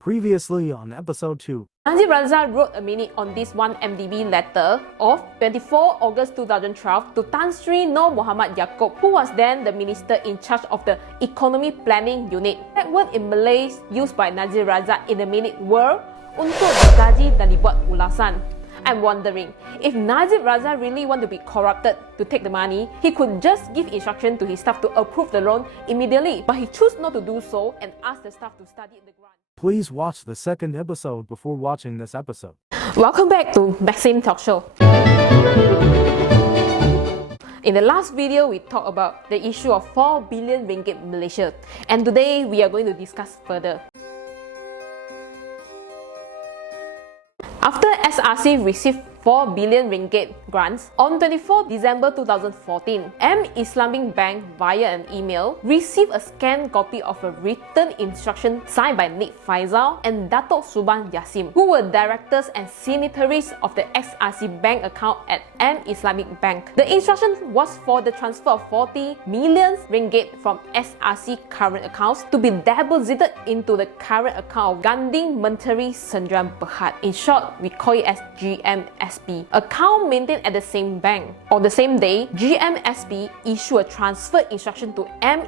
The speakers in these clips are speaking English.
Previously on episode 2. Najib Razak wrote a minute on this 1MDB letter of 24 August 2012 to Tan Sri Nur Muhammad Yaakob, who was then the minister in charge of the Economy Planning Unit. That word in Malay used by Najib Razak in the minute were untuk dikaji dan dibuat ulasan. I'm wondering, if Najib Razak really want to be corrupted to take the money, he could just give instruction to his staff to approve the loan immediately, but he chose not to do so and asked the staff to study the grant. Please watch the second episode before watching this episode. Welcome back to Maxine Talk Show. In the last video, we talked about the issue of 4 billion ringgit Malaysia, and today we are going to discuss further. After SRC received 4 billion ringgit grants, on 24 December 2014, Islamic Bank via an email received a scanned copy of a written instruction signed by Nik Faizal and Datuk Suban Yassim, who were directors and signatories of the SRC bank account at Islamic Bank. The instruction was for the transfer of 40 million ringgit from SRC current accounts to be deposited into the current account of Ganding Menteri Sdn Bhd. In short, we call it as GMSB. Account maintained at the same bank. On the same day, GMSB issued a transfer instruction to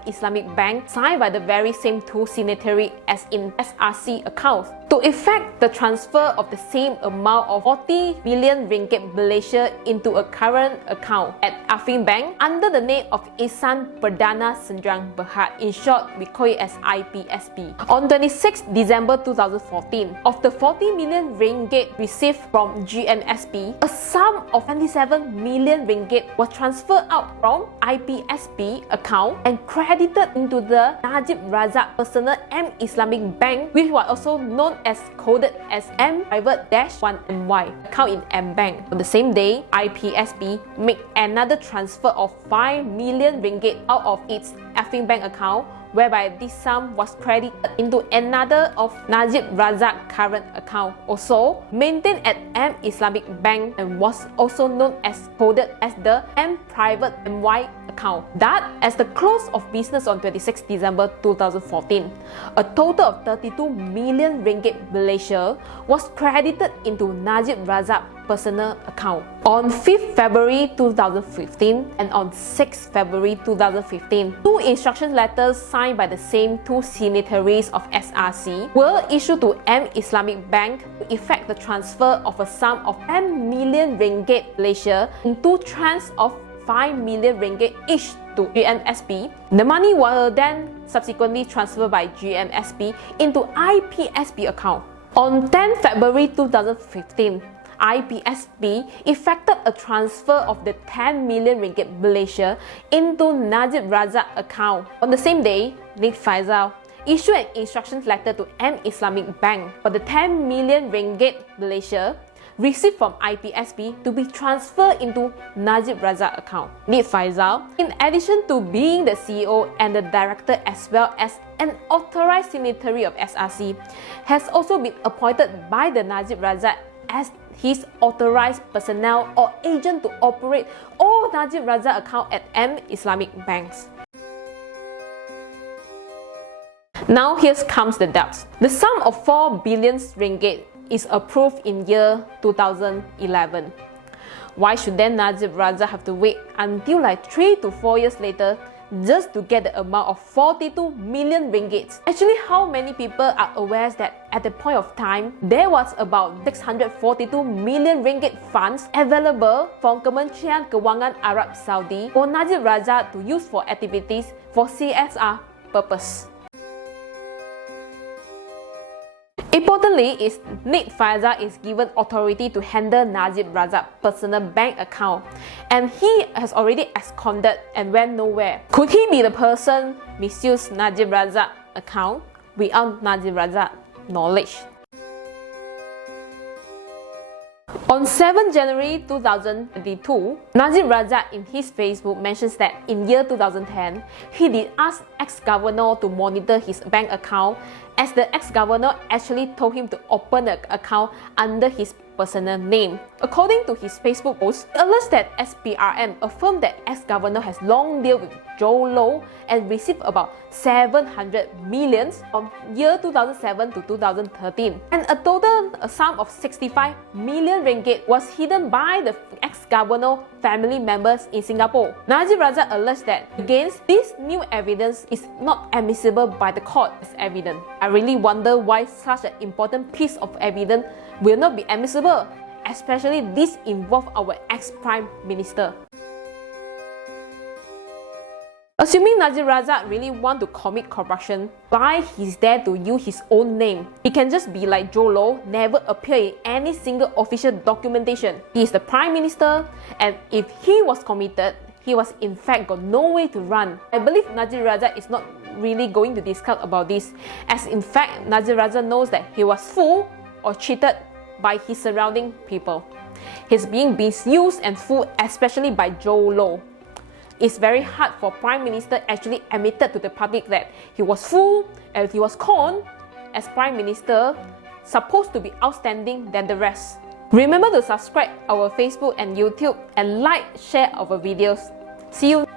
Islamic Bank signed by the very same two signatories as in SRC accounts to effect the transfer of the same amount of 40 million ringgit Malaysia into a current account at Affin Bank under the name of Ihsan Perdana Sdn Bhd. In short, we call it as IPSB. On 26 December 2014, of the 40 million ringgit received from GMSB, a sum of 27 million ringgit was transferred out from IPSB account and credited into the Najib Razak personal Islamic Bank, which was also known as coded as M-1MY account in M Bank. On the same day, IPSB made another transfer of 5 million ringgit out of its Affin Bank account, whereby this sum was credited into another of Najib Razak current account, also maintained at Islamic Bank and was also known as coded as the Private MY account. That, as the close of business on 26 December 2014, a total of 32 million ringgit Malaysia was credited into Najib Razak personal account. On 5th February 2015 and on 6th February 2015, two instruction letters signed by the same two signatories of SRC were issued to Islamic Bank to effect the transfer of a sum of 10 million ringgit Malaysia in two tranches of 5 million ringgit each to GMSB. The money was then subsequently transferred by GMSB into IPSB account. On 10 February 2015, IPSB effected a transfer of the 10 million ringgit Malaysia into Najib Razak account. On the same day, Nik Faizal issued an instruction letter to Islamic Bank for the 10 million ringgit Malaysia received from IPSB to be transferred into Najib Razak account. Nik Faizal, in addition to being the CEO and the director as well as an authorized signatory of SRC, has also been appointed by the Najib Razak as his authorized personnel or agent to operate all Najib Razak account at Islamic banks. Now here comes the doubts. The sum of 4 billion ringgit is approved in year 2011. Why should then Najib Razak have to wait until like 3 to 4 years later just to get the amount of 42 million ringgit? Actually, how many people are aware that at the point of time, there was about 642 million ringgit funds available from Kementerian Kewangan Arab Saudi for Najib Razak to use for activities for CSR purpose. Importantly, is Nik Faizal is given authority to handle Najib Razak personal bank account, and he has already absconded and went nowhere. Could he be the person misuse Najib Razak account without Najib Razak knowledge? On 7 January 2022, Najib Razak in his Facebook mentions that in year 2010, he did ask ex-governor to monitor his bank account as the ex-governor actually told him to open an account under his personal name. According to his Facebook post, it alleged that SPRM affirmed that ex-governor has long dealt with Joe Low and received about 700 millions from year 2007 to 2013, and a total sum of 65 million ringgit was hidden by the ex-governor family members in Singapore. Najib Razak alleged that against this new evidence is not admissible by the court as evidence. I really wonder why such an important piece of evidence will not be admissible, especially this involve our ex-prime minister. Assuming Najib Razak really want to commit corruption, why he's there to use his own name? He can just be like Joe Low, never appear in any single official documentation. He is the Prime Minister, and if he was committed, he was in fact got no way to run. I believe Najib Razak is not really going to discuss about this, as in fact Najib Razak knows that he was fooled or cheated by his surrounding people. He's being misused and fooled, especially by Joe Low. It's very hard for Prime Minister actually admitted to the public that he was fooled and he was conned, as Prime Minister supposed to be outstanding than the rest. Remember to subscribe our Facebook and YouTube and like, share our videos. See you.